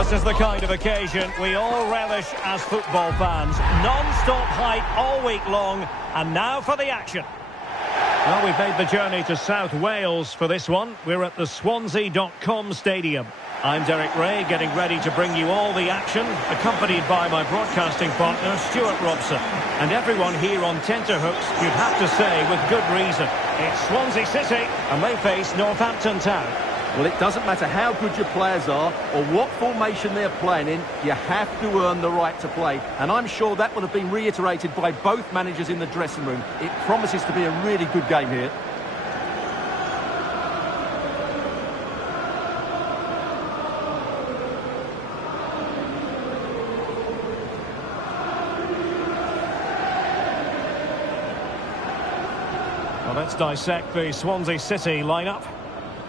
This is the kind of occasion we all relish as football fans. Non-stop hype all week long, and now for the action. Well, we've made the journey to South Wales for this one. We're at the Swansea.com stadium. I'm Derek Ray, getting ready to bring you all the action, accompanied by my broadcasting partner, Stuart Robson. And everyone here on tenterhooks, you'd have to say, with good reason. It's Swansea City, and they face Northampton Town. Well, it doesn't matter how good your players are or what formation they're playing in, you have to earn the right to play. And I'm sure that would have been reiterated by both managers in the dressing room. It promises to be a really good game here. Well, let's dissect the Swansea City lineup.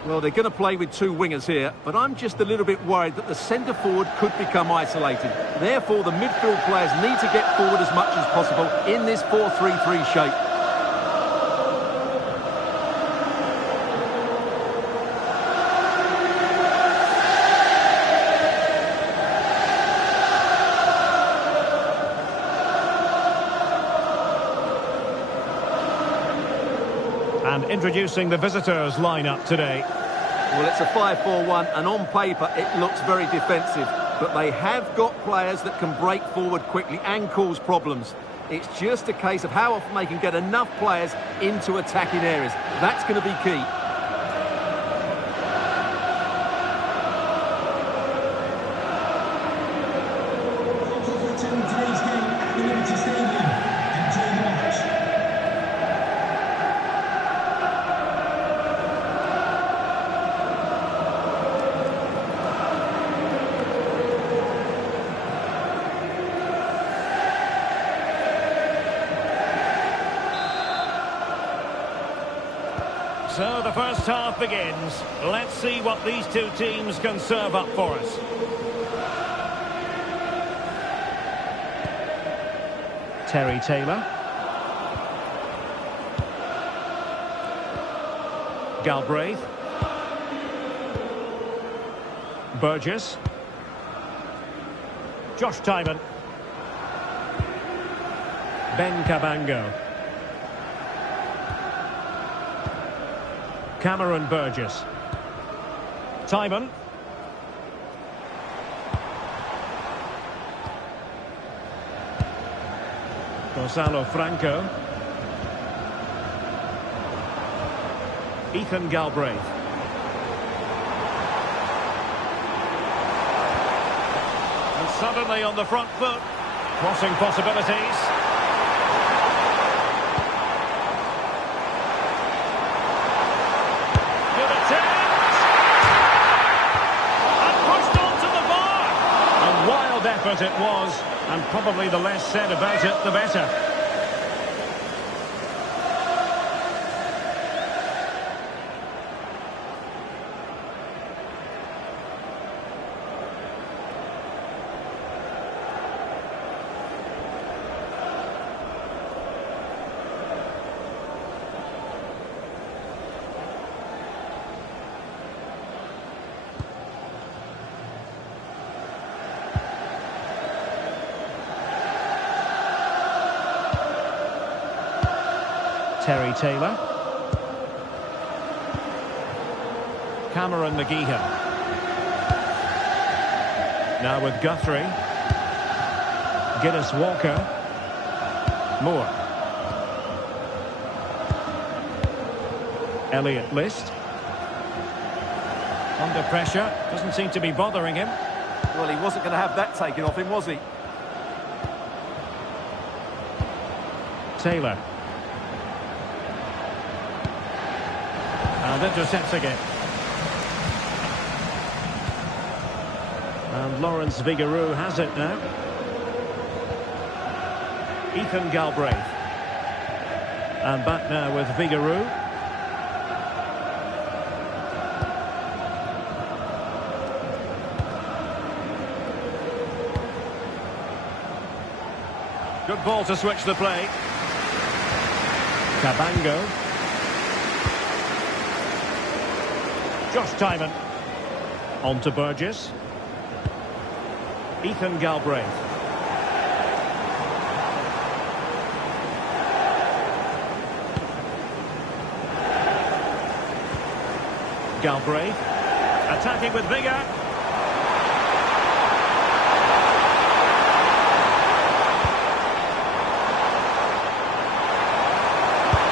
Well, they're going to play with two wingers here, but I'm just a little bit worried that the centre-forward could become isolated. Therefore, the midfield players need to get forward as much as possible in this 4-3-3 shape. And introducing the visitors' lineup today. Well, it's a 5-4-1, and on paper it looks very defensive. But they have got players that can break forward quickly and cause problems. It's just a case of how often they can get enough players into attacking areas. That's going to be key. So the first half begins. Let's see what these two teams can serve up for us. Terry Taylor. Galbraith. Burgess. Josh Tymon. Ben Cabango. Cameron Burgess. Tymon. Gonzalo Franco. Ethan Galbraith. And suddenly on the front foot. Crossing possibilities. Effort it was, and probably the less said about it, the better. Terry Taylor. Cameron McGeehan. Now with Guthrie. Guinness Walker. Moore. Elliott List. Under pressure. Doesn't seem to be bothering him. Well, he wasn't going to have that taken off him, was he? Taylor. And intercepts again. And Lawrence Vigouroux has it now. Ethan Galbraith. And back now with Vigouroux. Good ball to switch the play. Cabango. Josh Tymon. On to Burgess. Ethan Galbraith. Galbraith. Attacking with vigour.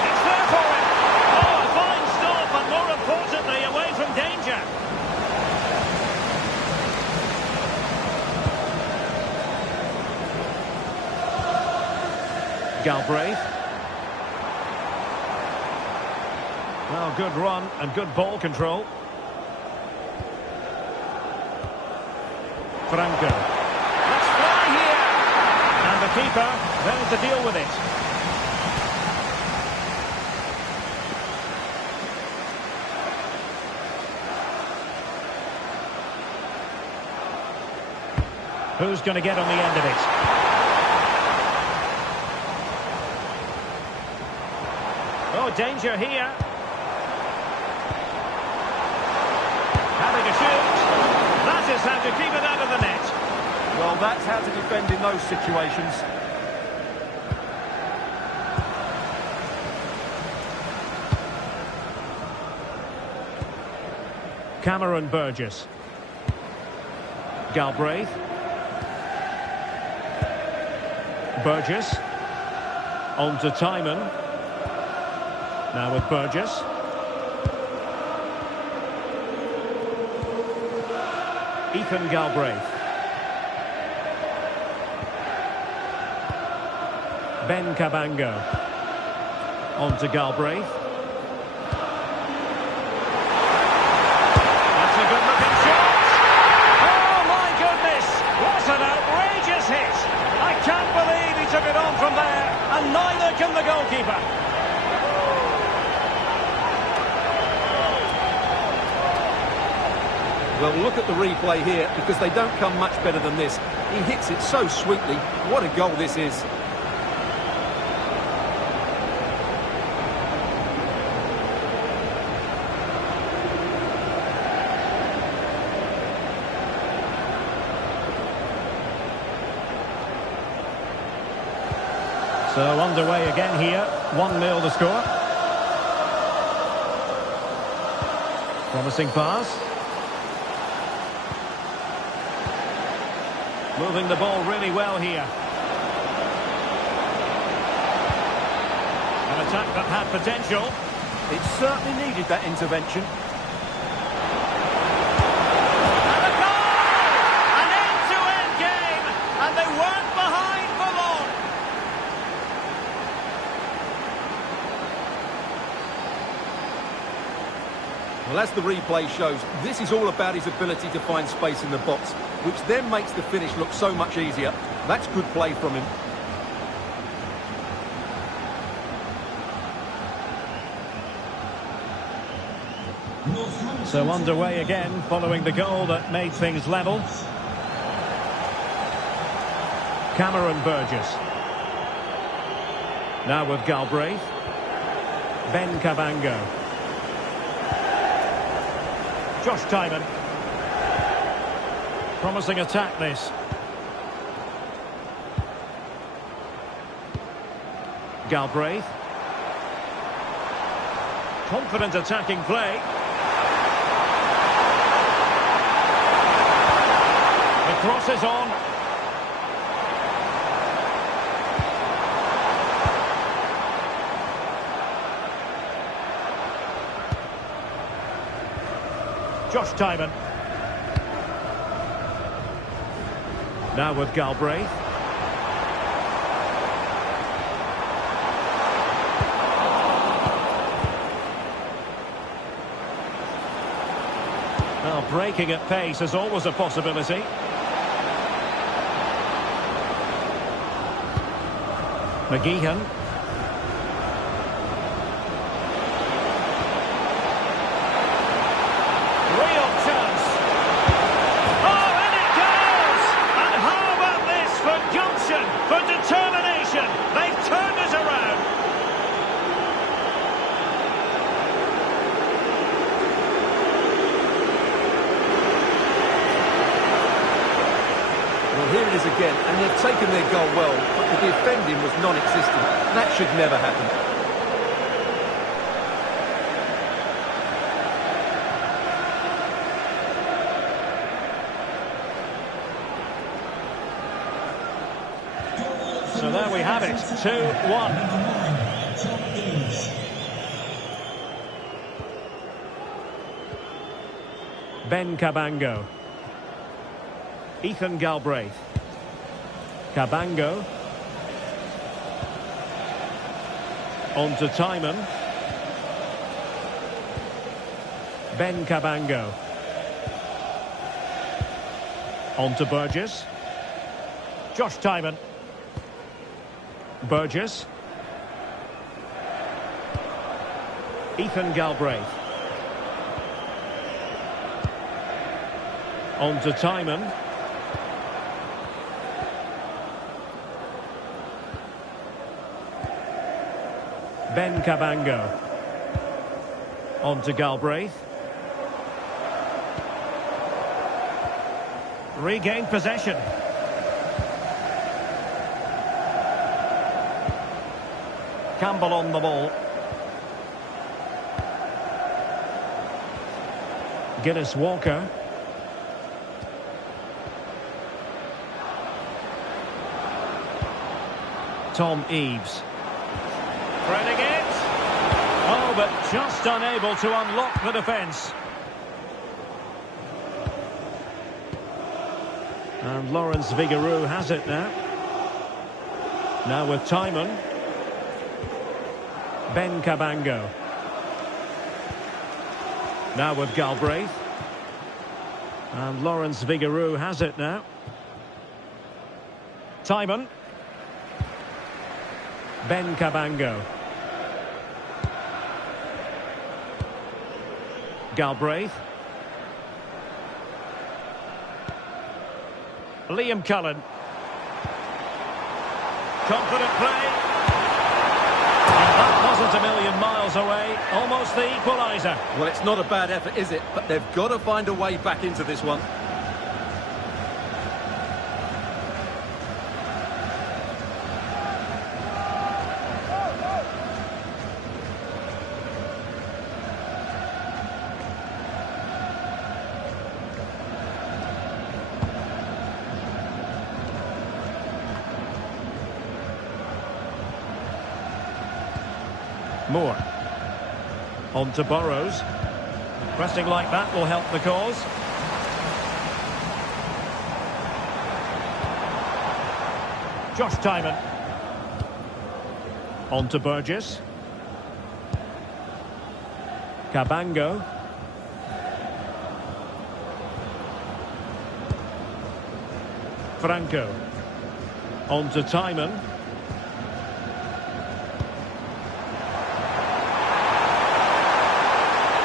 It's there for him. Oh, a fine stop, and more importantly, away from danger. Galbraith. Well, good run and good ball control. Franco. Let's fly here! And the keeper fails to deal with it. Who's going to get on the end of it? Oh, danger here. Having a shoot. That is how to keep it out of the net. Well, that's how to defend in those situations. Cameron Burgess. Galbraith. Burgess. On to Timon. Now with Burgess. Ethan Galbraith. Ben Cabango. On to Galbraith. That's a good-looking shot. Oh, my goodness. What an outrageous hit. I can't believe he took it on from there, and neither can the goalkeeper. Well, look at the replay here, because they don't come much better than this. He hits it so sweetly. What a goal this is. So underway again here. 1-0 the score. Promising pass. Moving the ball really well here. An attack that had potential. It certainly needed that intervention. And a goal! An end-to-end game, and they weren't behind for long. Well, as the replay shows, this is all about his ability to find space in the box, which then makes the finish look so much easier. That's good play from him. So underway again, following the goal that made things level. Cameron Burgess. Now with Galbraith. Ben Cabango. Josh Timon. Promising attack this. Galbraith. Confident attacking play. The cross is on. Josh Timon. Now with Galbraith. Now breaking at pace is always a possibility. McGeehan. Real chance. Oh, and it goes! And how about this for gumption, for determination? They've turned it around. it is again, and they've taken their goal well, but the defending was non-existent. That should never happen. So there we have it, 2-1. Ben Cabango. Ethan Galbraith. Cabango. On to Timon. Ben Cabango. On to Burgess. Josh Timon. Burgess. Ethan Galbraith. On to Timon. Ben Cabango. On to Galbraith. Regained possession. Campbell on the ball. Guinness Walker. Tom Eaves. Threading it. Oh, but just unable to unlock the defence. And Lawrence Vigouroux has it now. Now with Timon. Ben Cabango. Now with Galbraith. And Lawrence Vigouroux has it now. Timon. Ben Cabango. Galbraith. Liam Cullen. Confident play. And that wasn't a million miles away. Almost the equaliser. Well, it's not a bad effort, is it? But they've got to find a way back into this one. Moore. On to Burrows. Pressing like that will help the cause. Josh Timon. On to Burgess. Cabango. Franco. On to Timon.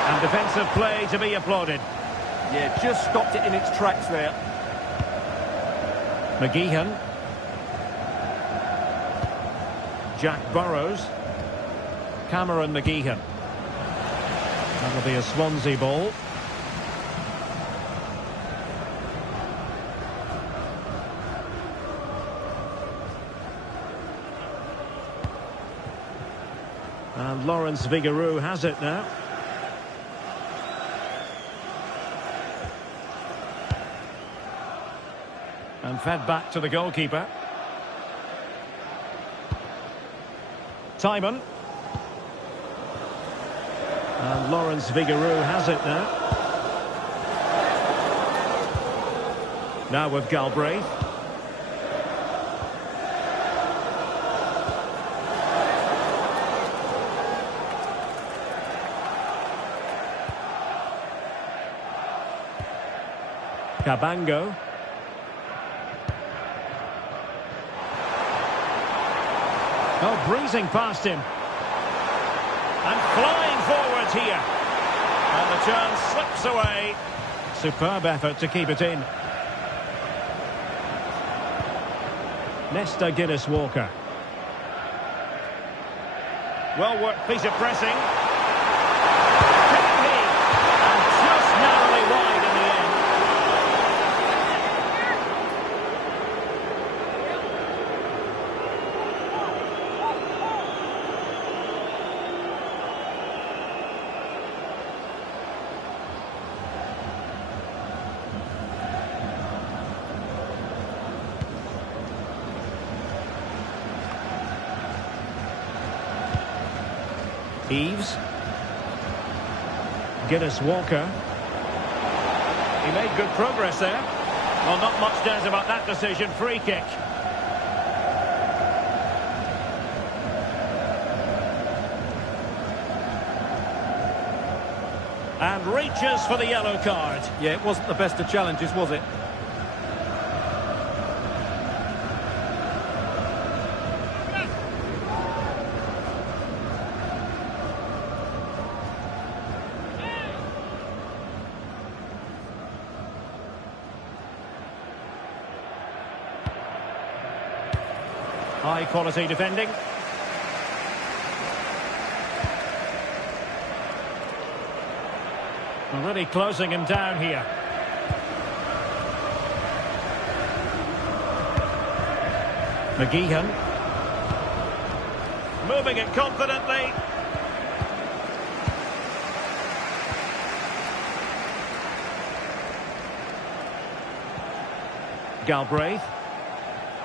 And defensive play to be applauded. Yeah, just stopped it in its tracks there. McGeehan. Jack Burrows. Cameron McGeehan. That'll be a Swansea ball. And Lawrence Vigouroux has it now. And fed back to the goalkeeper. Timon. And Lawrence Vigouroux has it now. Now with Galbraith. Cabango. Oh, breezing past him. And flying forward here. And the chance slips away. Superb effort to keep it in. Nesta Guinness Walker. Well worked piece of pressing. Can he? And just narrowly wide in the end. Eves. Guinness Walker. He made good progress there. Well, not much doubt about that decision. Free kick. And reaches for the yellow card. Yeah, it wasn't the best of challenges, was it? High quality defending. Really closing him down here. McGeehan. Moving it confidently. Galbraith.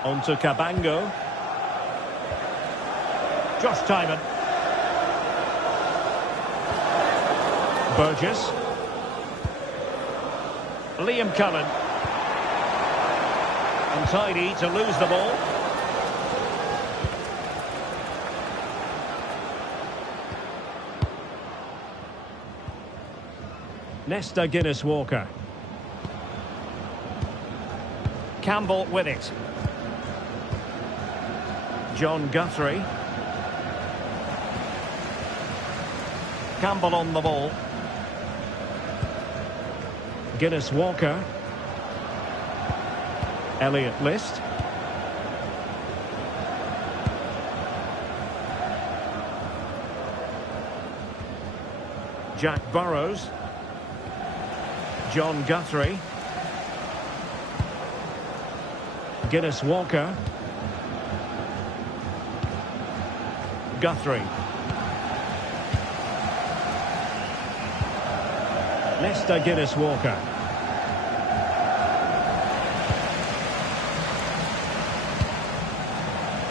On to Cabango. Josh Timon. Burgess. Liam Cullen. Untidy to lose the ball. Nesta Guinness Walker. Campbell with it. John Guthrie. Campbell on the ball. Guinness Walker. Elliott List. Jack Burrows. John Guthrie. Guinness Walker. Guthrie. Nesta Guinness Walker.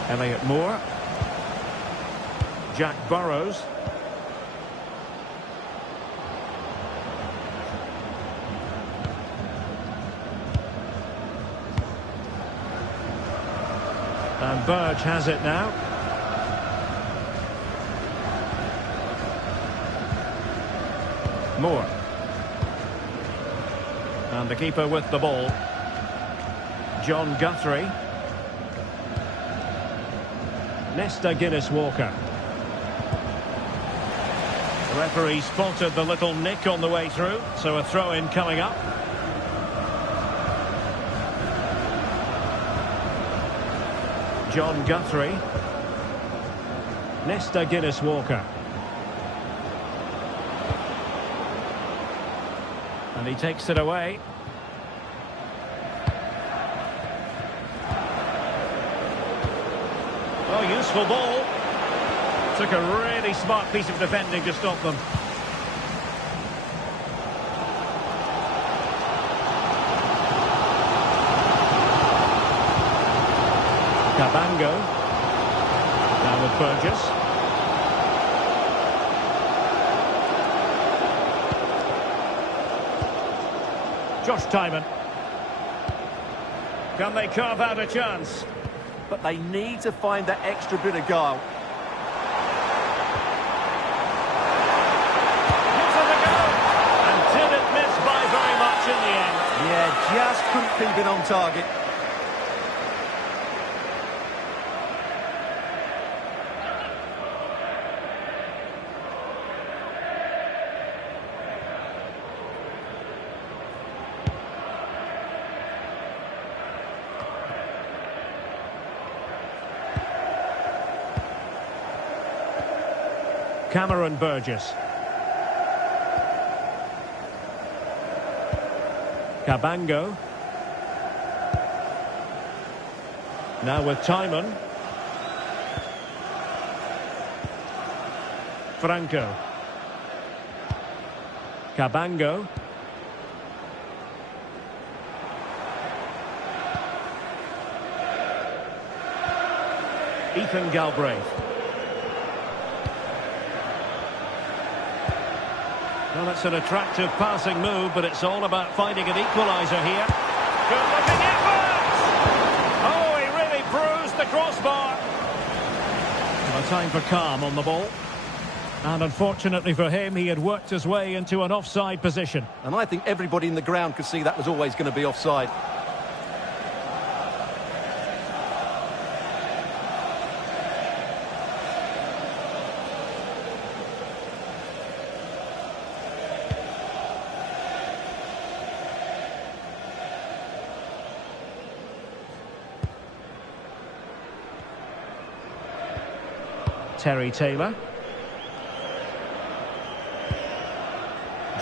Elliott Moore. Jack Burrows. And Burge has it now. Moore. And the keeper with the ball. John Guthrie. Nesta Guinness Walker. The referee spotted the little nick on the way through, so a throw-in coming up. John Guthrie. Nesta Guinness Walker. And he takes it away. Oh, useful ball. Took a really smart piece of defending to stop them. Cabango. Now with Burgess. Josh Timon. Can they carve out a chance? But they need to find that extra bit of guile. Gives it a go. And did it miss by very much in the end? Yeah, just couldn't keep it on target. Cameron Burgess. Cabango. Now with Timon. Franco. Cabango. Ethan Galbraith. Well, that's an attractive passing move, but it's all about finding an equaliser here. Good looking effort! Oh, he really bruised the crossbar. No time for calm on the ball. And unfortunately for him, he had worked his way into an offside position. And I think everybody in the ground could see that was always going to be offside. Terry Taylor.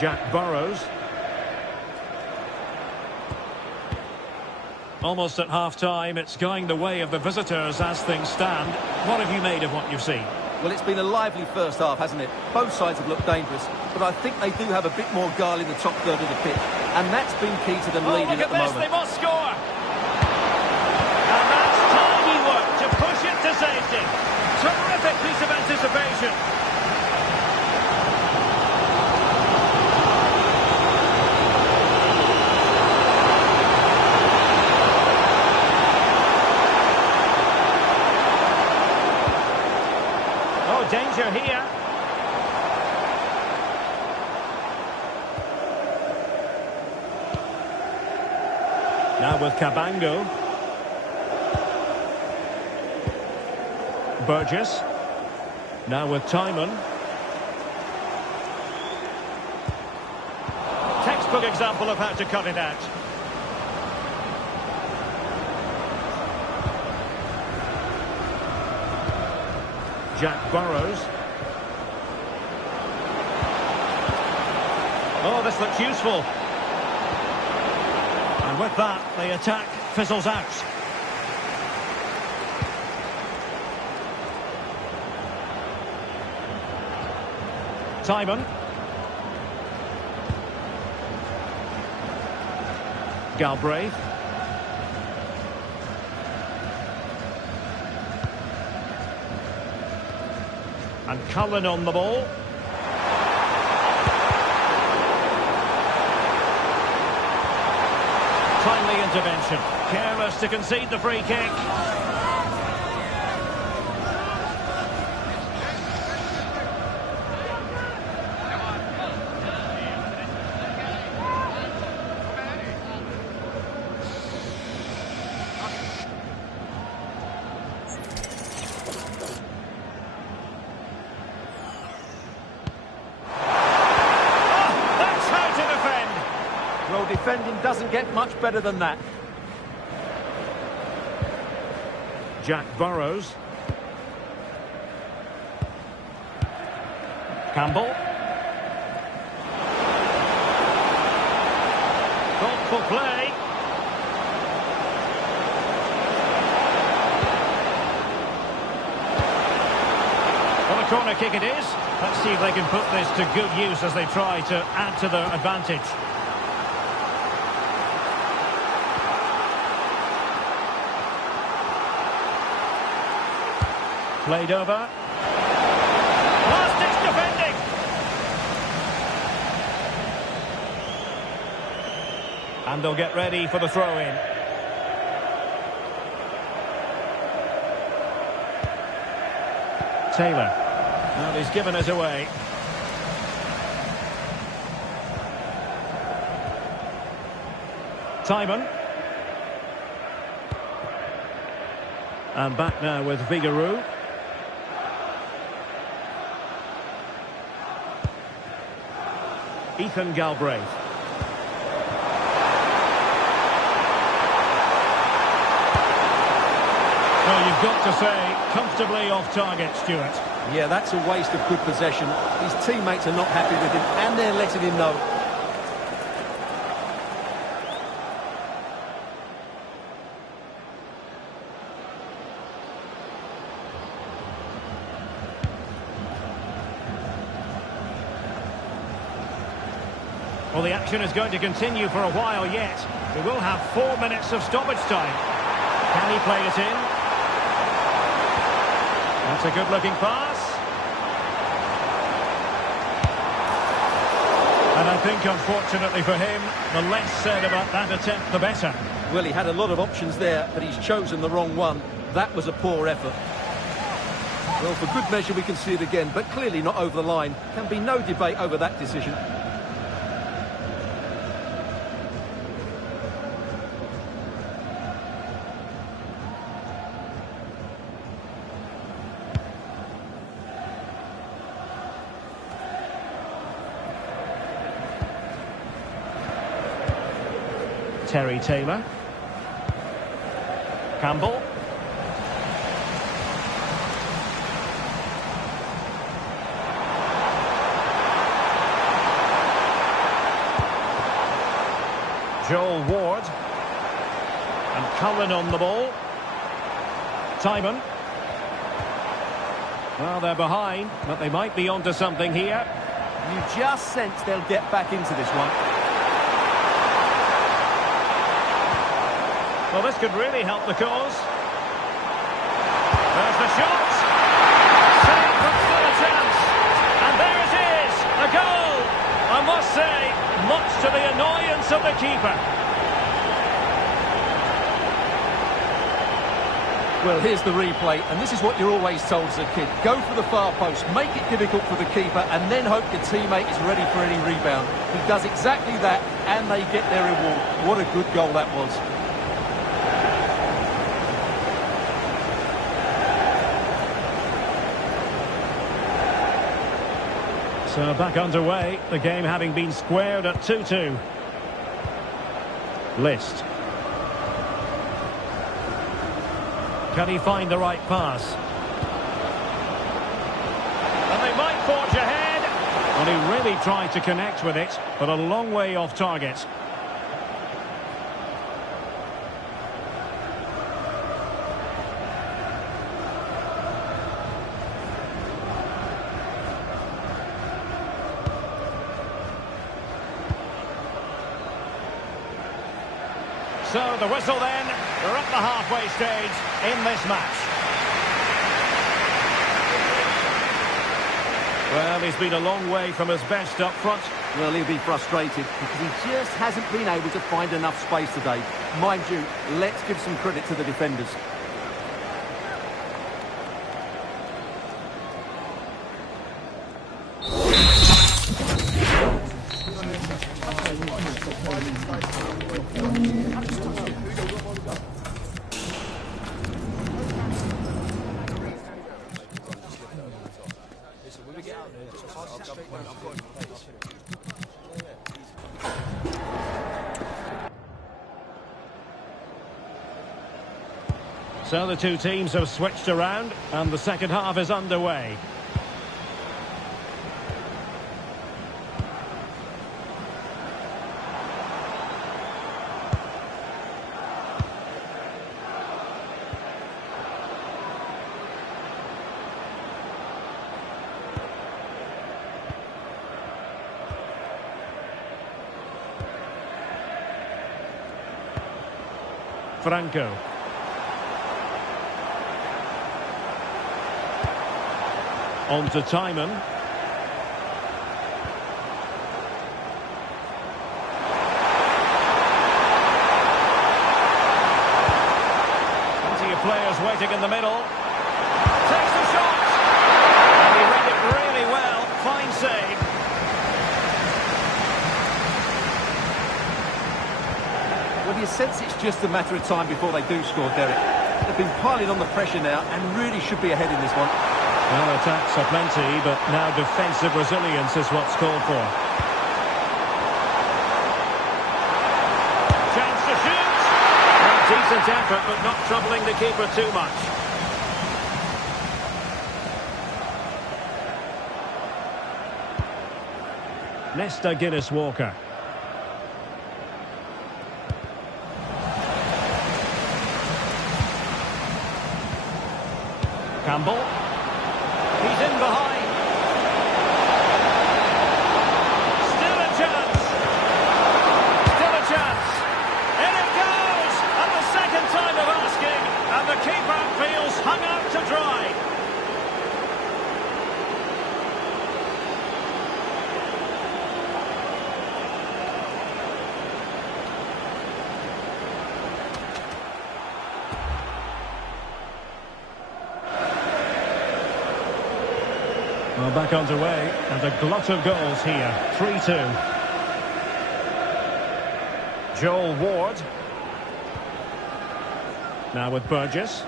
Jack Burrows. Almost at half-time, it's going the way of the visitors as things stand. What have you made of what you've seen? Well, it's been a lively first half, hasn't it? Both sides have looked dangerous, but I think they do have a bit more guile in the top third of the pitch, and that's been key to them leading at the moment. They must score! And that's tidy work to push it to safety. Terrific piece of anticipation. Oh, danger here. Now with Cabango. Burgess. Now with Timon. Textbook example of how to cut it out. Jack Burrows. Oh, this looks useful. And with that, the attack fizzles out. Timon. Galbraith. And Cullen on the ball. Timely intervention. Careless to concede the free kick. Well, defending doesn't get much better than that. Jack Burrows. Campbell. Thoughtful play. Well, a corner kick it is. Let's see if they can put this to good use as they try to add to their advantage. Played over. Last-ditch defending. And they'll get ready for the throw-in. Taylor. Well, he's given us away. Timon. And back now with Vigaroo. Ethan Galbraith. Well, you've got to say, comfortably off target, Stuart. Yeah, that's a waste of good possession. His teammates are not happy with him, and they're letting him know. Well, the action is going to continue for a while yet. We will have 4 minutes of stoppage time. Can he play it in? That's a good-looking pass. And I think, unfortunately for him, the less said about that attempt, the better. Well, he had a lot of options there, but he's chosen the wrong one. That was a poor effort. Well, for good measure, we can see it again, but clearly not over the line. Can be no debate over that decision. Terry Taylor. Campbell. Joel Ward. And Cullen on the ball. Timon. Well, they're behind, but they might be onto something here. You just sense they'll get back into this one. Well, this could really help the cause. There's the shot. Save, but still a chance. And there it is, a goal. I must say, much to the annoyance of the keeper. Well, here's the replay, and this is what you're always told as a kid. Go for the far post, make it difficult for the keeper, and then hope your teammate is ready for any rebound. He does exactly that, and they get their reward. What a good goal that was. So back underway, the game having been squared at 2-2. List. Can he find the right pass? And they might forge ahead. Well, he really tried to connect with it, but a long way off target. So the whistle then, we're at the halfway stage in this match. Well, he's been a long way from his best up front. Well, he'll be frustrated because he just hasn't been able to find enough space today. Mind you, let's give some credit to the defenders. So the two teams have switched around and the second half is underway. Franco. On to Timon. Plenty of players waiting in the middle. Takes the shot! And he read it really well. Fine save. Well, you sense it's just a matter of time before they do score, Derek. They've been piling on the pressure now and really should be ahead in this one. Well, attacks are plenty, but now defensive resilience is what's called for. Chance to shoot! Well, decent effort, but not troubling the keeper too much. Nesta Guinness-Walker. Campbell. He's in behind. Still a chance. Still a chance. In it goes. And the second time of asking. And the keeper feels hung out to dry. Well, back underway, and a glut of goals here. 3-2. Joel Ward. Now with Burgess.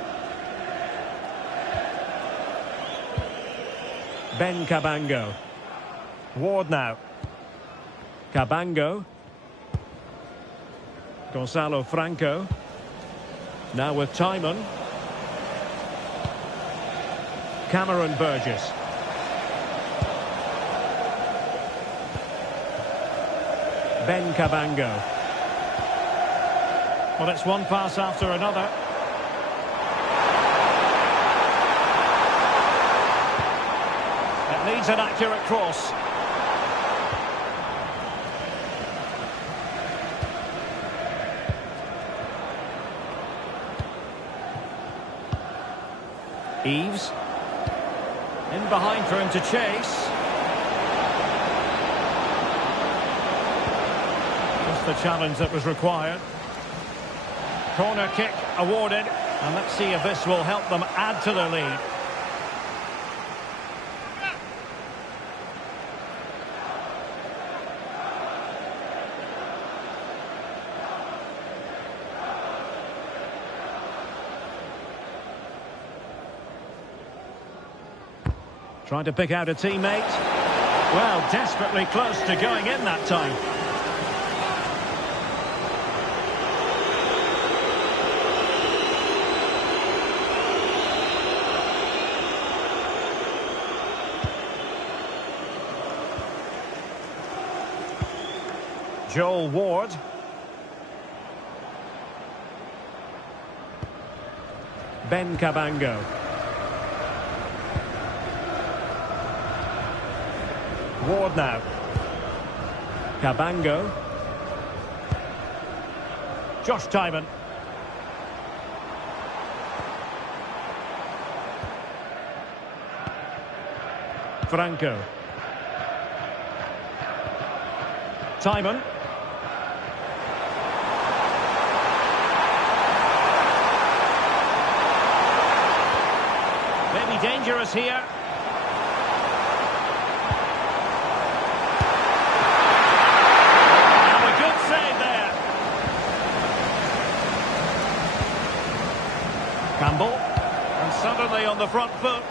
Ben Cabango. Ward now. Cabango. Gonzalo Franco. Now with Timon. Cameron Burgess. Ben Cabango. Well, it's one pass after another. It needs an accurate cross. Eves. In behind for him to chase. Just the challenge that was required. Corner kick awarded. And let's see if this will help them add to their lead. Trying to pick out a teammate. Well, desperately close to going in that time. Joel Ward. Ben Cabango. Ward now. Cabango. Josh Timon. Franco. Timon. Maybe dangerous here. Campbell, and suddenly on the front foot.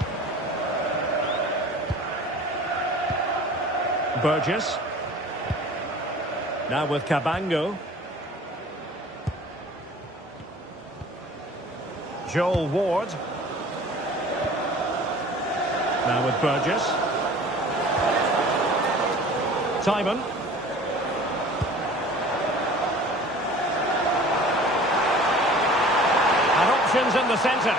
Burgess. Now with Cabango. Joel Ward. Now with Burgess. Timon. Options in the centre.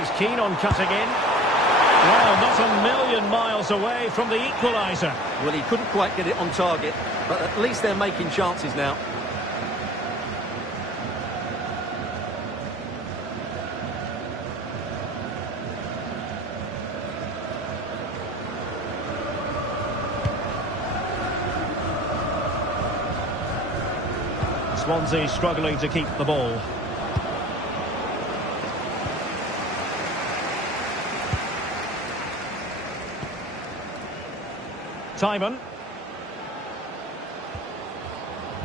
He's keen on cutting in. Well, not a million miles away from the equaliser. Well, he couldn't quite get it on target, but at least they're making chances now. Swansea struggling to keep the ball. Timon.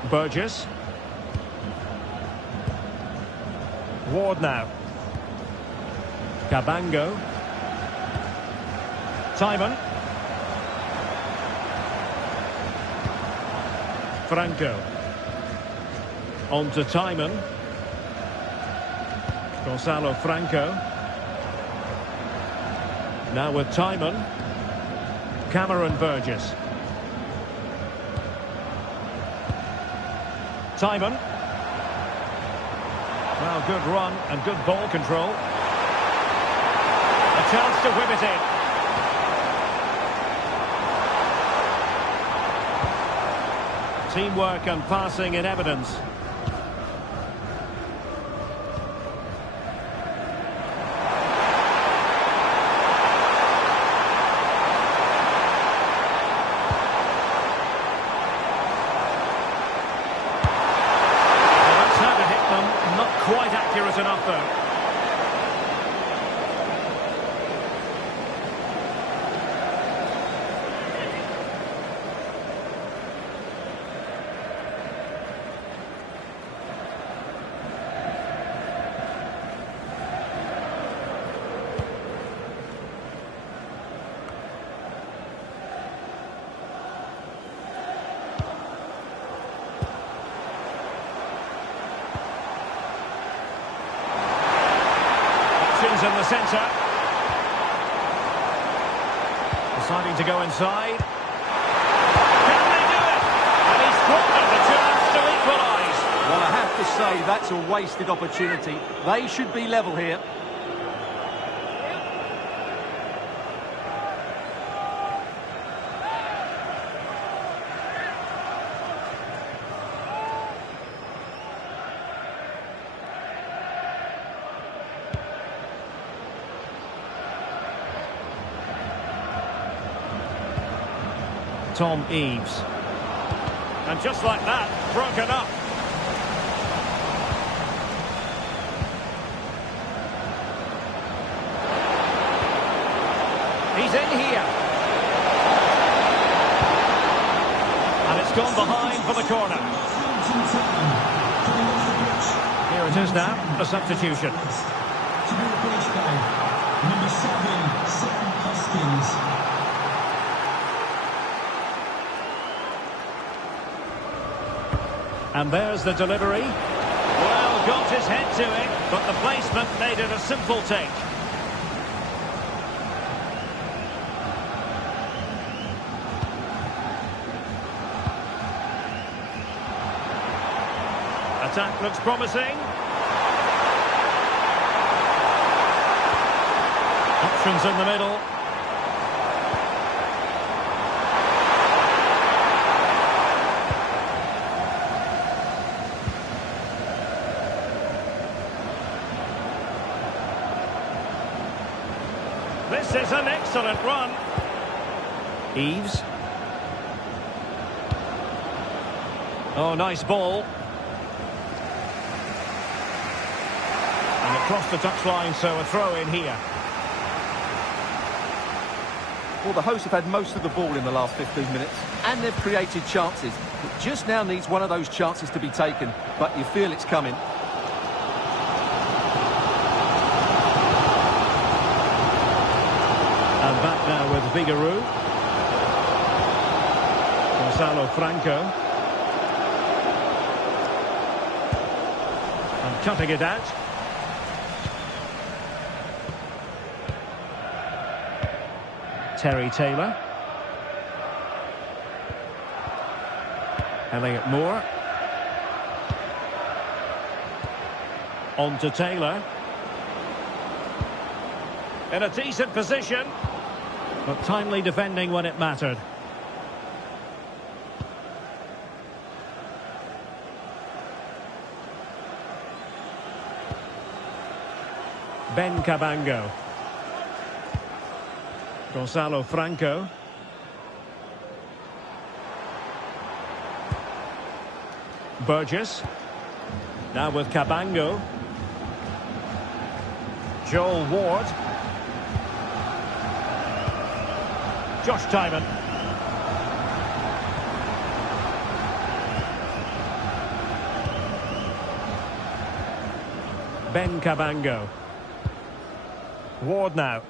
Burgess. Ward now. Cabango. Timon. Franco. On to Timon. Gonzalo Franco. Now with Timon. Cameron Burgess. Timon. Well, good run and good ball control. A chance to whip it in. Teamwork and passing in evidence. Quite accurate enough though. in the centre. Deciding to go inside. Can they do it? And he's squandered the chance to equalise. Well, I have to say, that's a wasted opportunity. They should be level here. Tom Eaves. And just like that, broken up. He's in here. And it's gone behind for the corner. Here it is now, a substitution. To be replaced by number 7, Sam Hoskins. And there's the delivery. Well, got his head to it, but the placement made it a simple take. Attack looks promising. Options in the middle. This is an excellent run. Eaves. Oh, nice ball. And across the touchline, so a throw in here. Well, the hosts have had most of the ball in the last 15 minutes, and they've created chances. It just now needs one of those chances to be taken, but you feel it's coming. And back now with Vigaroo. Gonzalo Franco. And cutting it out. Terry Taylor. Elliot Moore. On to Taylor. In a decent position, but timely defending when it mattered. Ben Cabango. Gonzalo Franco. Burgess. Now with Cabango. Joel Ward. Josh Tymon. Ben Cabango. Ward now.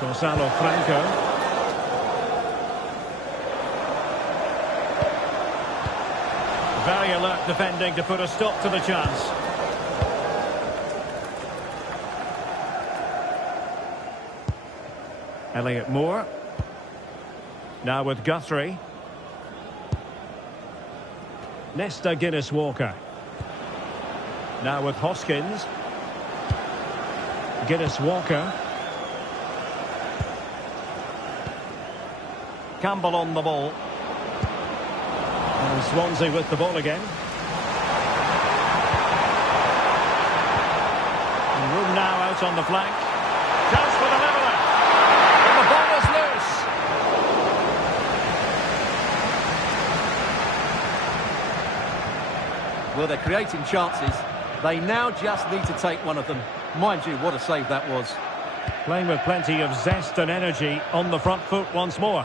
Gonzalo Franco. Very alert defending to put a stop to the chance. Elliot Moore. Now with Guthrie. Nesta Guinness-Walker. Now with Hoskins. Guinness-Walker. Campbell on the ball. And Swansea with the ball again. And room now out on the flank. Chance for the leveller. And the ball is loose. Well, they're creating chances. They now just need to take one of them. Mind you, what a save that was. Playing with plenty of zest and energy on the front foot once more.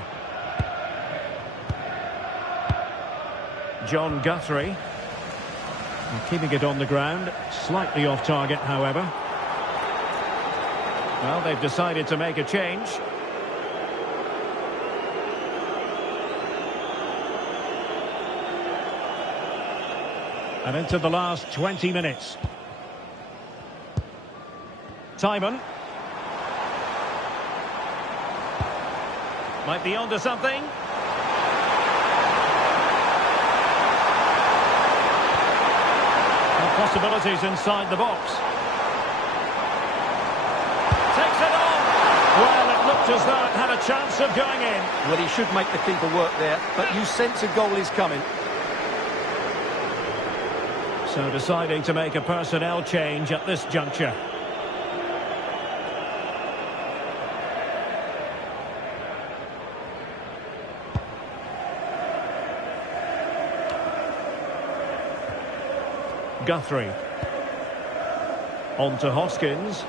John Guthrie. And keeping it on the ground. Slightly off target, however. Well, they've decided to make a change. And into the last 20 minutes. Timon. Might be onto something. And possibilities inside the box. Takes it on. Well, it looked as though it had a chance of going in. Well, he should make the keeper work there, but you sense a goal is coming. So deciding to make a personnel change at this juncture. Guthrie. On to Hoskins.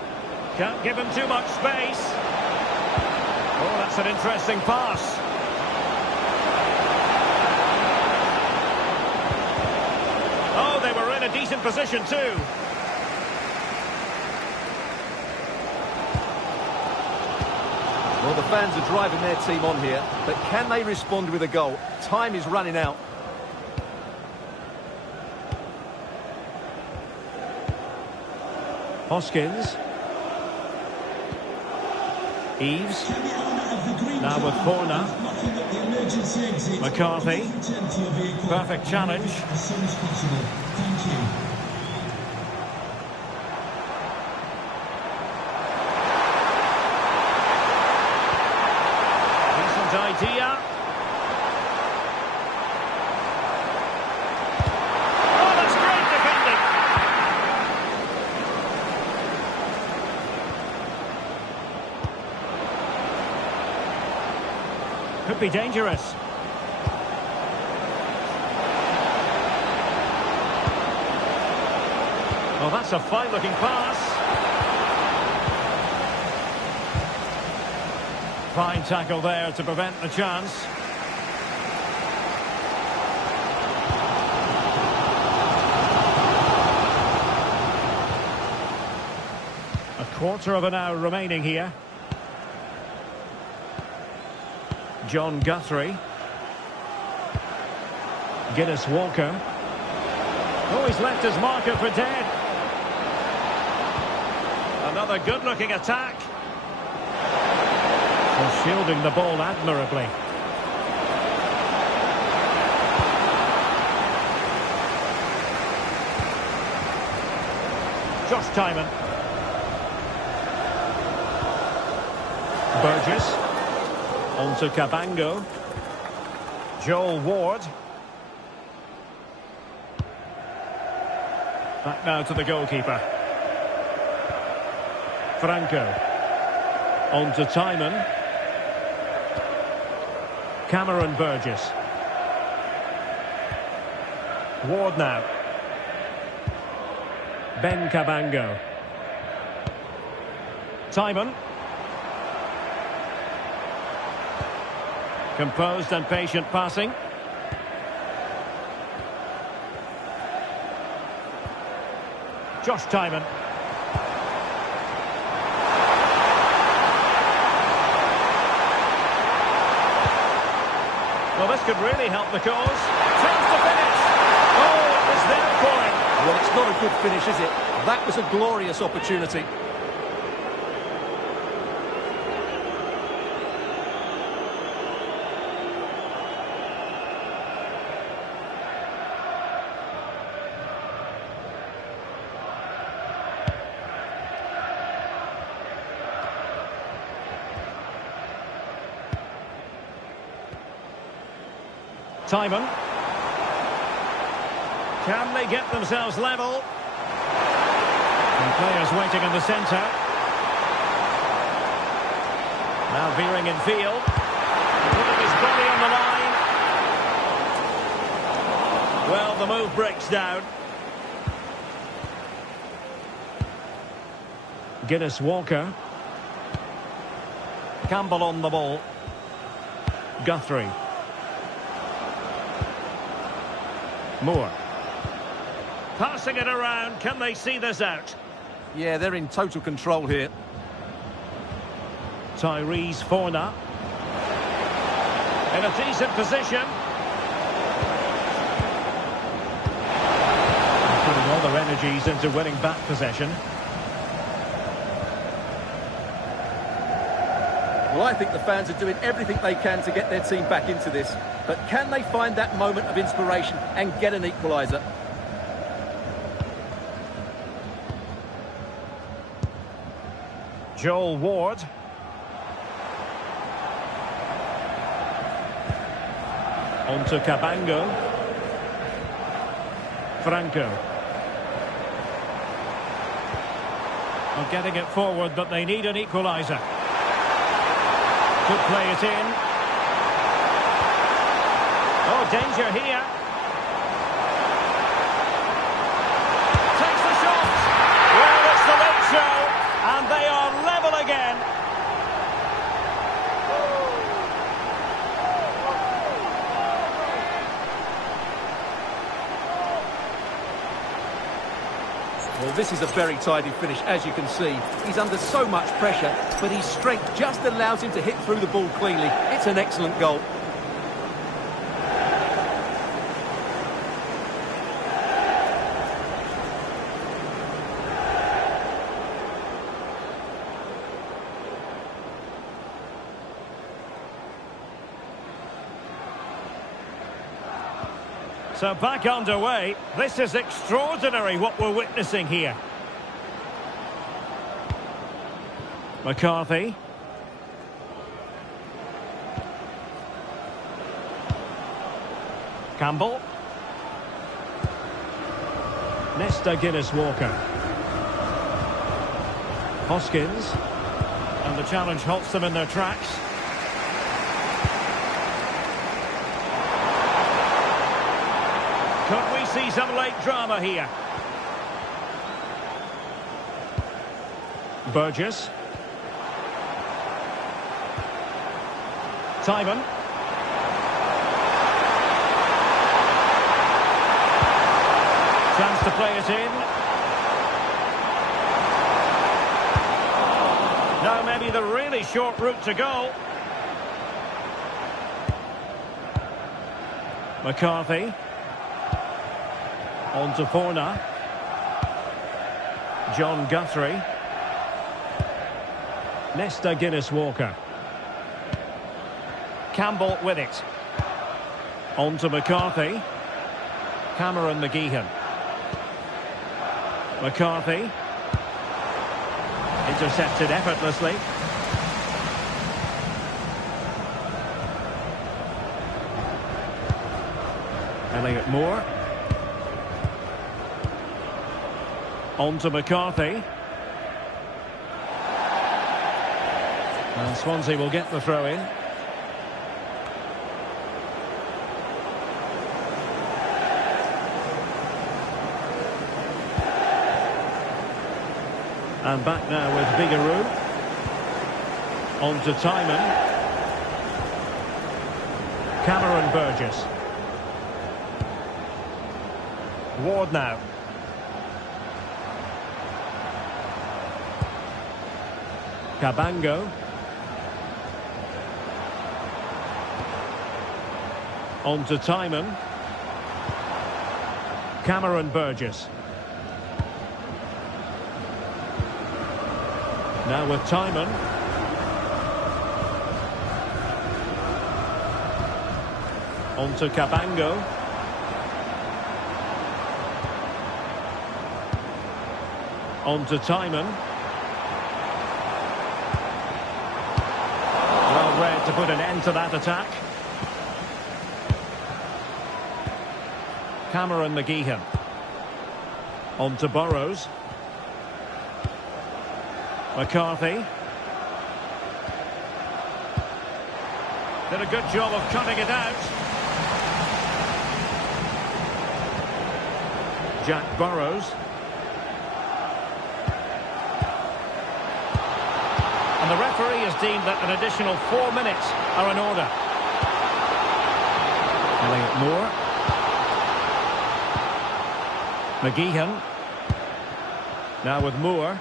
Can't give him too much space. Oh, that's an interesting pass. Oh, they were in a decent position too. Well, the fans are driving their team on here, but can they respond with a goal? Time is running out. Hoskins. Eves. Now with Forna. McCarthy. Perfect challenge. As soon as possible. Thank you. Decent idea. Oh, that's great defending. Could be dangerous. Well, that's a fine-looking pass. Fine tackle there to prevent the chance. A quarter of an hour remaining here. John Guthrie. Guinness Walker. Oh, he's left his marker for dead. Another good-looking attack. Well, shielding the ball admirably. Josh Timon. Burgess. On to Cabango. Joel Ward. Back now to the goalkeeper. Franco. On to Timon. Cameron Burgess. Ward now. Ben Cabango. Timon. Composed and patient passing. Josh Timon. Well, this could really help the cause. Chance to finish. Oh, it was there for him. Well, it's not a good finish, is it? That was a glorious opportunity. Timon. Can they get themselves level? And players waiting in the centre. Now veering in field. Putting his body on the line. Well, the move breaks down. Guinness Walker. Campbell on the ball. Guthrie. Moore. Passing it around, can they see this out? Yeah, they're in total control here. Tyrese Forna. In a decent position. energies into winning back possession. Well, I think the fans are doing everything they can to get their team back into this. But can they find that moment of inspiration and get an equaliser? Joel Ward. On to Cabango. Franco. Well, getting it forward, but they need an equaliser. Could play it in. Oh, danger here. Takes the shot. Well, it's the late show, and they are level again. Well, this is a very tidy finish, as you can see. He's under so much pressure, but his strength just allows him to hit through the ball cleanly. It's an excellent goal. So back underway. This is extraordinary what we're witnessing here. McCarthy. Campbell. Nesta Guinness-Walker. Hoskins. And the challenge halts them in their tracks. Could we see some late drama here? Burgess. Timon. Chance to play it in. Now maybe the really short route to goal. McCarthy. On to Forna. John Guthrie. Nesta Guinness-Walker. Campbell with it. On to McCarthy. Cameron McGeehan. McCarthy. Intercepted effortlessly. Elliot Moore. On to McCarthy. And Swansea will get the throw in. And back now with Bigaroo. On to Timon. Cameron Burgess. Ward now. Cabango. On to Timon. Cameron Burgess. Now with Timon. On to Cabango. On to Timon. Well read to put an end to that attack. Cameron McGeehan. On to Burrows. McCarthy. Did a good job of cutting it out. Jack Burrows. And the referee has deemed that an additional 4 minutes are in order. Elliot Moore. McGeehan. Now with Moore.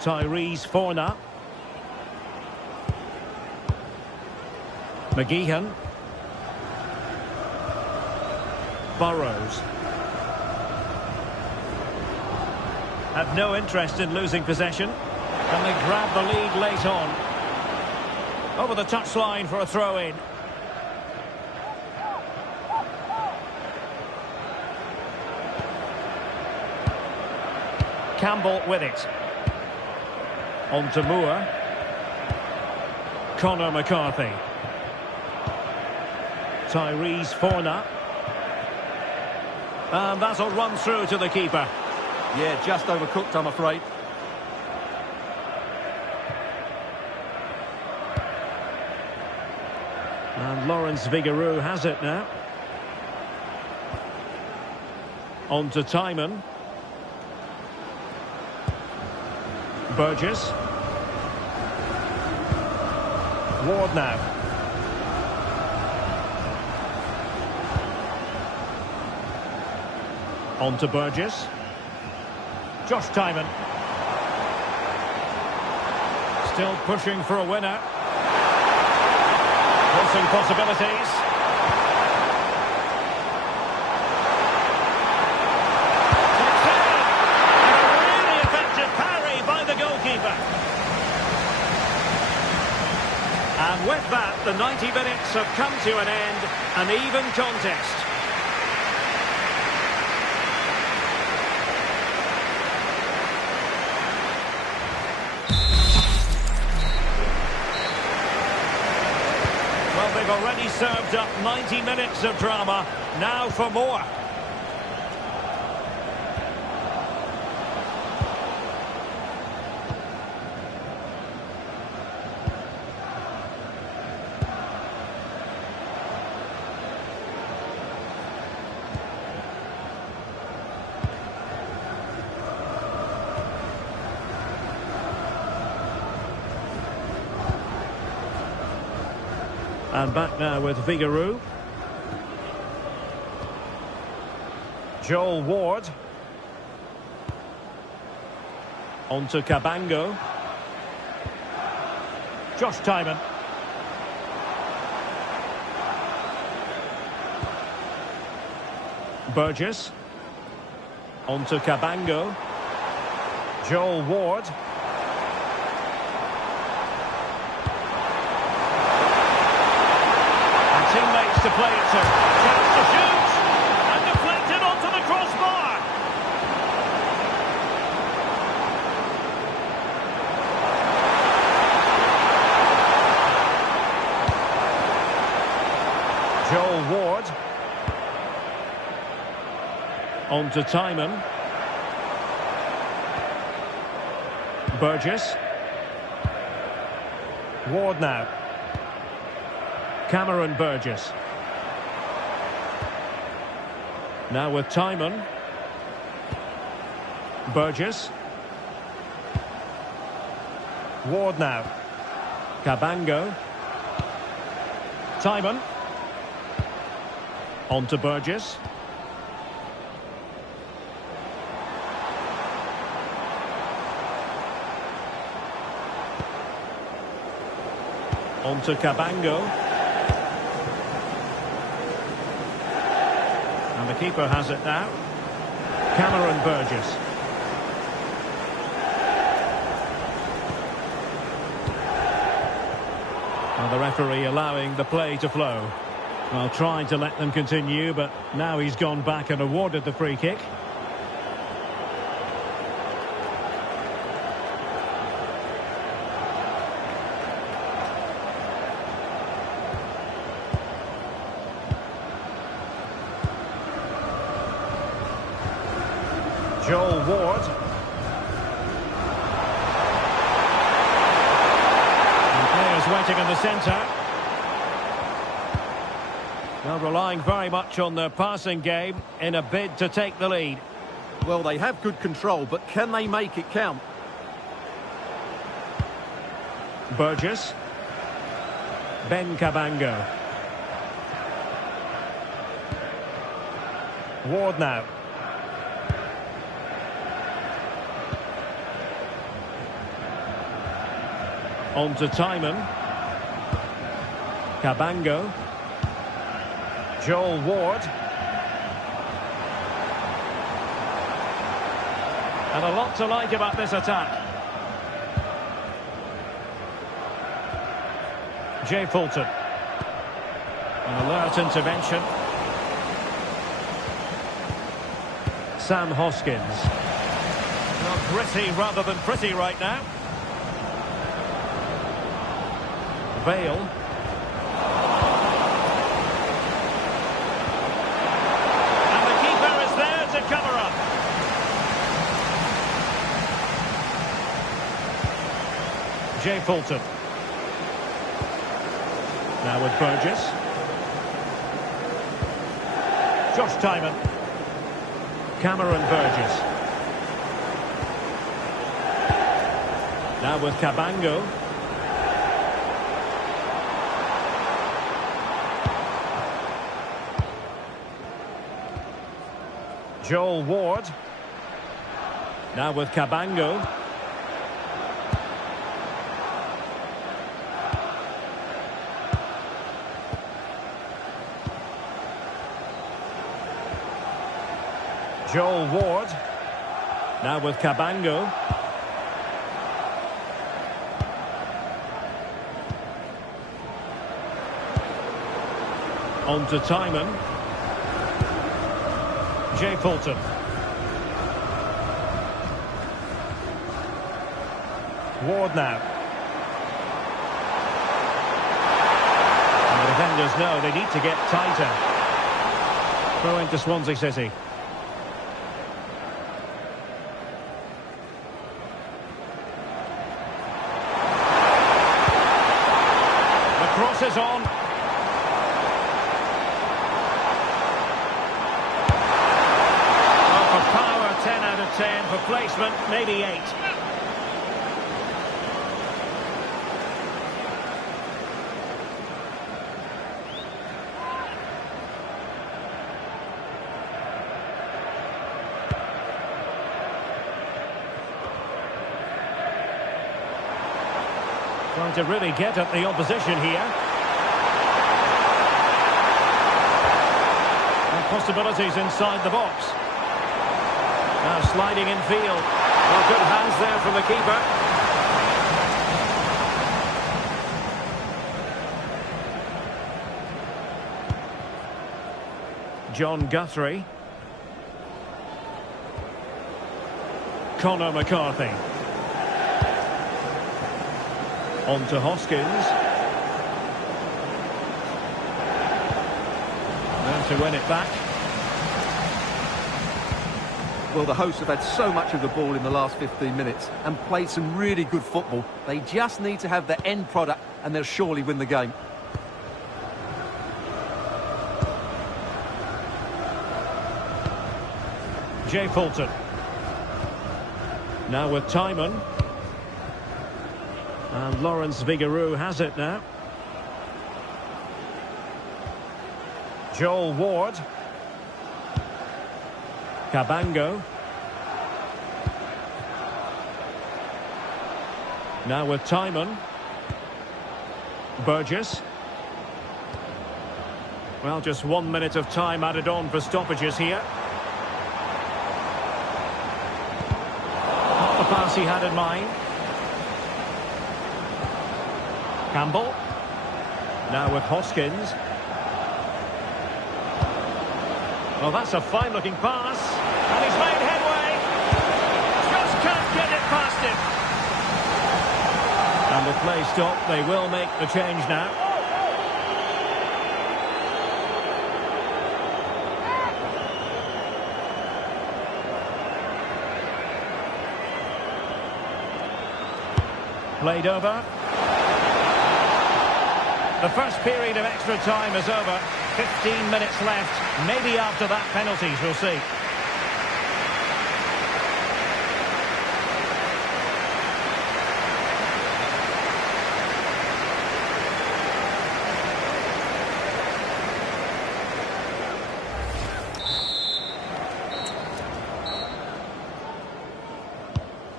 Tyrese Forna. McGeehan. Burrows. Have no interest in losing possession. And they grab the lead late on. Over the touchline for a throw-in. Campbell with it. On to Moore. Connor McCarthy. Tyrese Forner. And that'll run through to the keeper. Yeah, just overcooked, I'm afraid. And Lawrence Vigouroux has it now. On to Timon. Burgess. Ward now. On to Burgess. Josh Timon. Still pushing for a winner. Crossing possibilities. A really effective parry by the goalkeeper. And with that, the 90 minutes have come to an end. An even contest. Well, they've already served up 90 minutes of drama. Now for more. And back now with Vigouroux. Joel Ward. On to Cabango. Josh Timon. Burgess. On to Cabango. Joel Ward. Teammates to play it to. Chance to shoot. And deflected onto the crossbar. Joel Ward. On to Timon. Burgess. Ward now. Cameron Burgess. Now with Timon. Burgess. Ward now. Cabango. Timon. On to Burgess. On to Cabango. And the keeper has it now. Cameron Burgess. And the referee allowing the play to flow. Well, trying to let them continue, but now he's gone back and awarded the free kick. Joel Ward. And players waiting in the centre. Now relying very much on their passing game in a bid to take the lead. Well, they have good control, but can they make it count? Burgess. Ben Cabango. Ward now. On to Timon. Cabango. Joel Ward. And a lot to like about this attack. Jay Fulton. An alert intervention. Sam Hoskins. Well, gritty rather than pretty right now. Bale. And the keeper is there to cover up. Jay Fulton. Now with Burgess. Josh Timon. Cameron Burgess. Now with Cabango. Joel Ward. Now with Cabango. Joel Ward. Now with Cabango. On to Timon. Jay Fulton. Ward now. And the defenders know they need to get tighter. Throw into Swansea City. Cross is on. Well, for power, 10 out of 10. For placement, maybe 8. Trying to really get at the opposition here. And possibilities inside the box. Now sliding in field. Well, good hands there from the keeper. John Guthrie. Conor McCarthy. On to Hoskins. There to win it back. Well, the hosts have had so much of the ball in the last 15 minutes and played some really good football. They just need to have the end product and they'll surely win the game. Jay Fulton. Now with Timon. And Lawrence Vigouroux has it now. Joel Ward. Cabango. Now with Timon. Burgess. Well, just 1 minute of time added on for stoppages here. Not the pass he had in mind. Campbell. Now with Hoskins. Well, that's a fine-looking pass. And he's made headway. Just can't get it past him. And the play stopped. They will make the change now. Played over. The first period of extra time is over. 15 minutes left. Maybe after that, penalties, we'll see.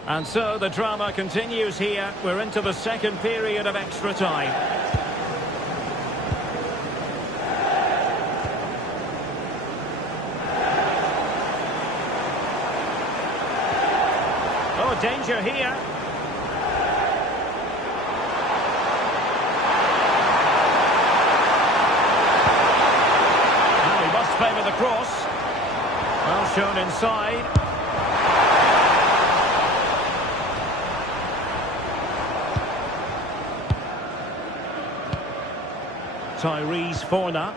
And so the drama continues here. We're into the second period of extra time. danger here. Now he must favour the cross. Well shown inside. Tyrese Forner.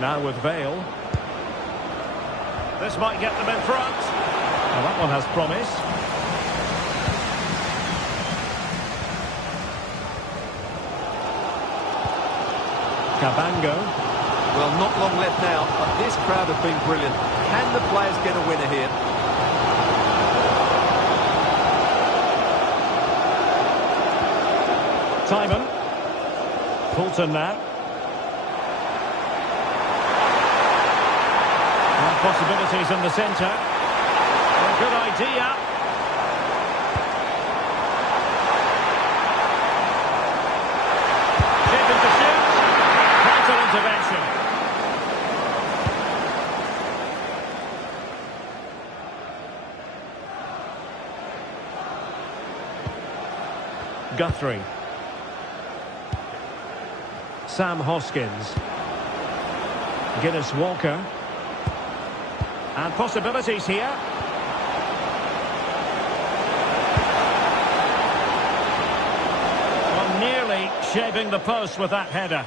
Now with Vale. This might get them in front. Well, that one has promise. Cabango. Well, not long left now, but this crowd have been brilliant. Can the players get a winner here? Timon. Fulton now. And possibilities in the centre. A good idea. Shaping to shoot. Vital intervention. Guthrie. Sam Hoskins. Guinness Walker. And possibilities here. Well, nearly shaving the post with that header.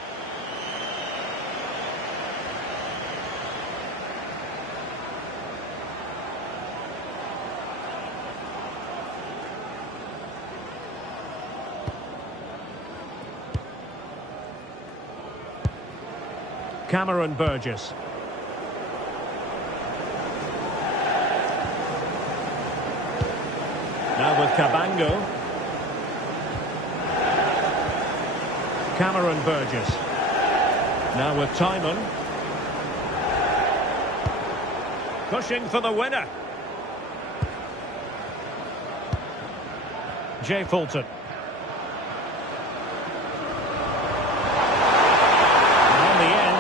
Cameron Burgess. Now with Cabango. Cameron Burgess. Now with Timon. Pushing for the winner. Jay Fulton.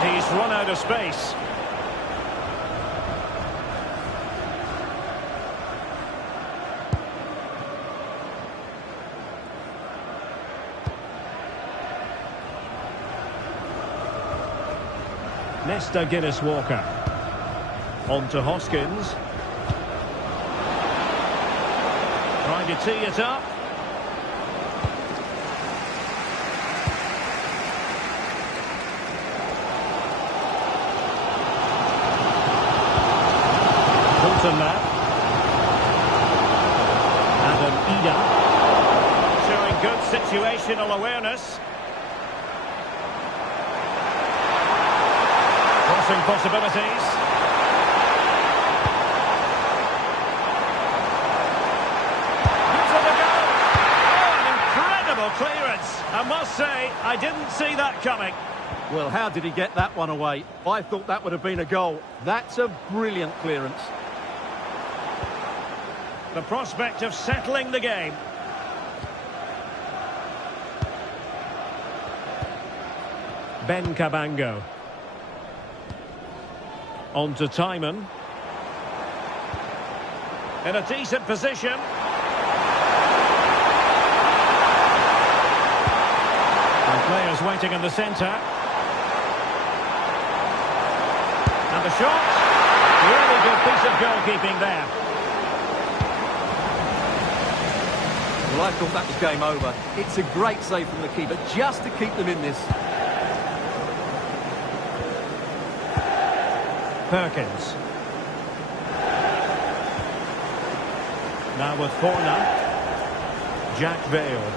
He's run out of space. Nesta Guinness Walker. On to Hoskins. Trying to tee it up. Now. Adam Ida showing good situational awareness. Crossing possibilities. To the goal. Oh, an incredible clearance. I must say, I didn't see that coming. Well, how did he get that one away? I thought that would have been a goal. That's a brilliant clearance. The prospect of settling the game. Ben Cabango. On to Timon. In a decent position. And players waiting in the centre. And the shot. Really good piece of goalkeeping there. Well, I thought that was game over. It's a great save from the keeper just to keep them in this. Perkins. Now with Forner. Jack Vale.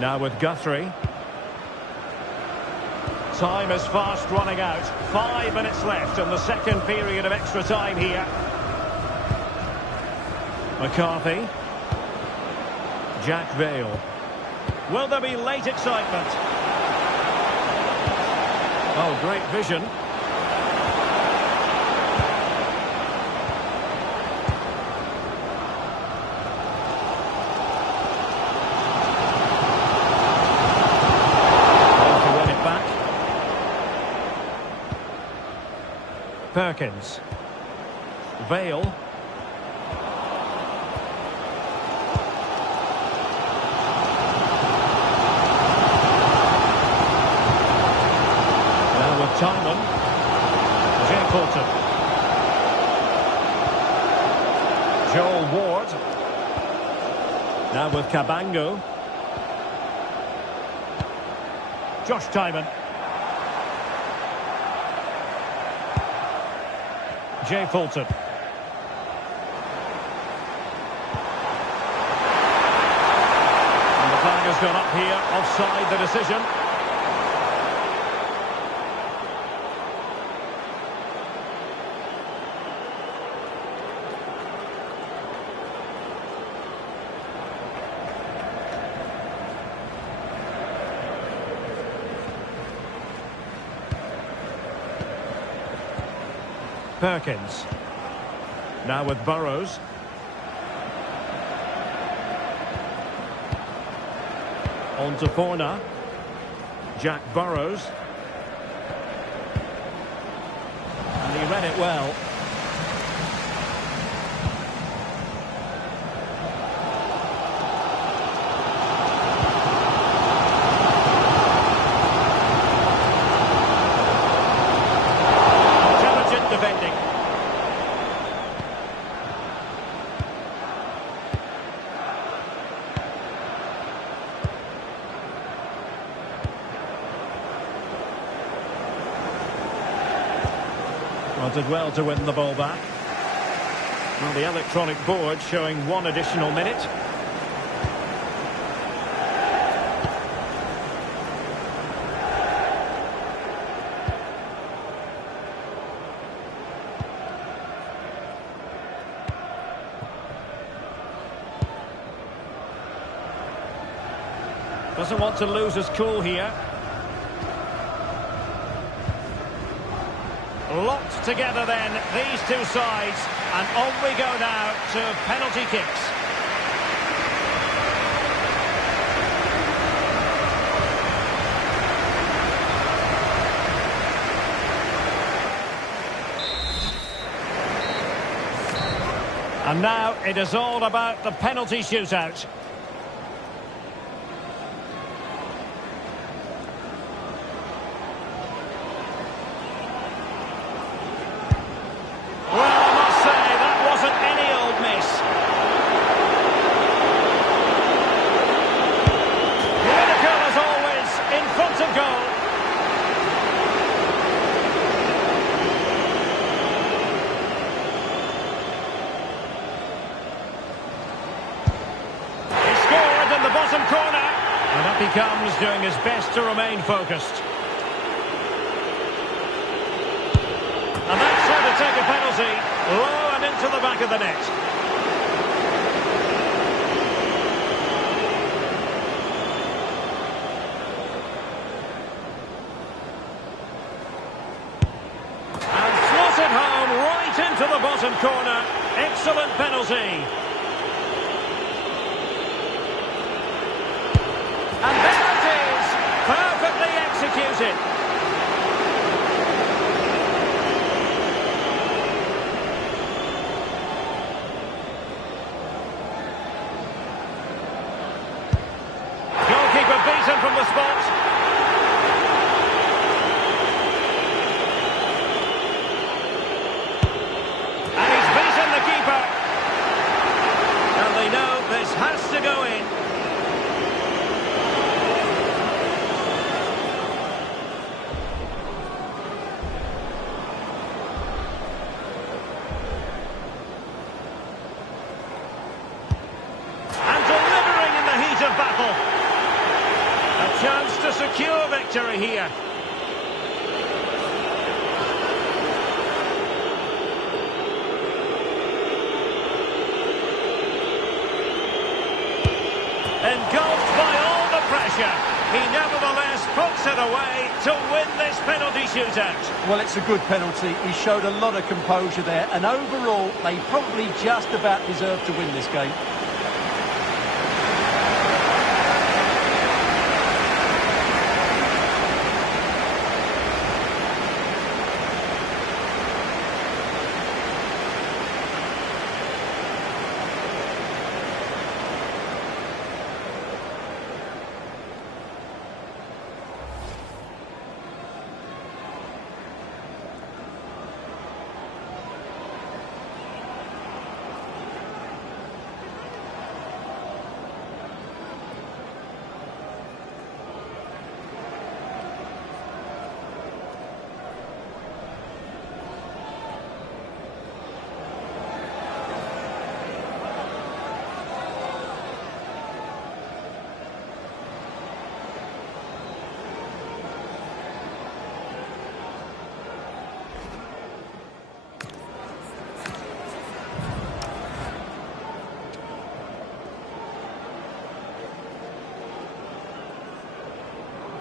Now with Guthrie. Time is fast running out. 5 minutes left in the second period of extra time here. McCarthy. Jack Vale. Will there be late excitement? Oh, great vision. To win it back. Perkins. Vale. Now with Timon. Jay Fulton. Joel Ward. Now with Cabango. Josh Timon. Jay Fulton. And the flag has gone up here, offside the decision. Perkins. Now with Burrows. On to Forna. Jack Burrows. And he read it well. Intelligent defending. Well, did well to win the ball back. Well, the electronic board showing 1 additional minute. Doesn't want to lose his cool here. Locked together then, these two sides, and on we go now to penalty kicks. And now it is all about the penalty shootout. Bottom corner, and up he comes, doing his best to remain focused. And that's how to take a penalty, low and into the back of the net. And slotted home right into the bottom corner. Excellent penalty. And there it is, perfectly executed. Goalkeeper beaten from the spot. And he's beaten the keeper. And they know this has to go in. Battle. A chance to secure victory here. Engulfed by all the pressure, he nevertheless puts it away to win this penalty shootout. Well, it's a good penalty. He showed a lot of composure there, and overall, they probably just about deserved to win this game.